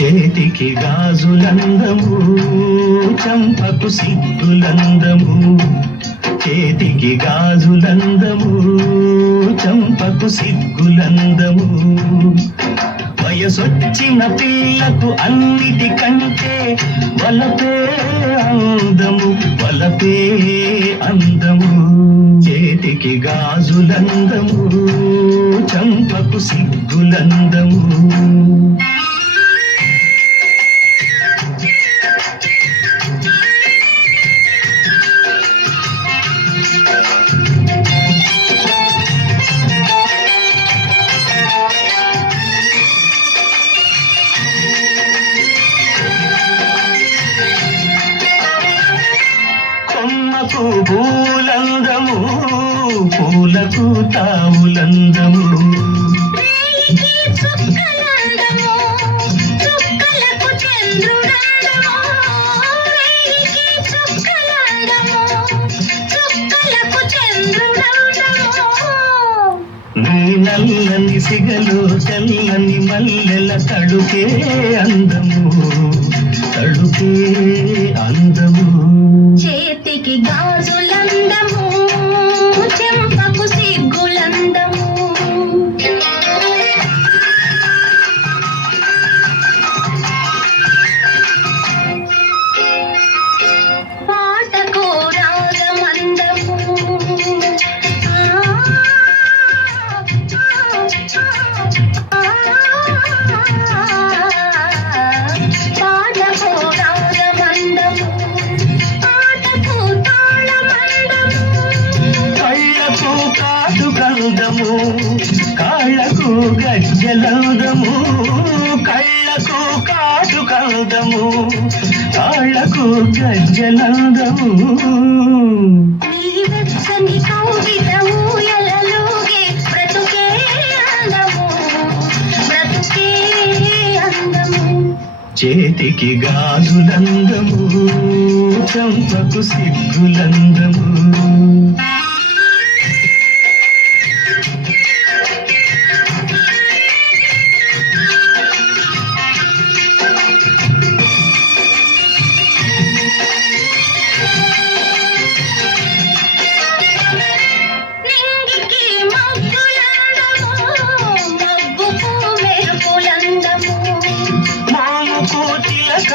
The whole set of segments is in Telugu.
చేతికి గాజులందము చంపకు సిద్ధులందము చేతికి గాజులందము చంపకు సిగ్గులందము. వయసొచ్చిన పిల్లకు అన్నిటికంటే వలపే అందము వలపే అందము. చేతికి గాజులందము చంపకు సిగ్గులందము. చుక్కలందము, చుక్కలకు చంద్రుడందము. నీ నల్లని సిగలు తెల్లని మల్లెల తడుకే అందము తడుకే అందము. చేతికి గాజులందము కాటు కందము కాళ్ళకు గజ్జలందము కళ్ళకు కాటు కందము కాళ్ళకు గజ్జలందము బ్రతుకే అందము బ్రతుకే అందము. చేతికి గాజులందము చంపకు సిగ్గులందము.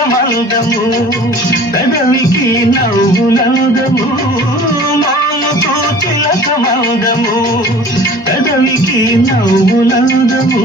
తిలకమందము పెదవికి నవ్వులందము మానుకు తిలకమందము పెదవికి నవ్వులందము.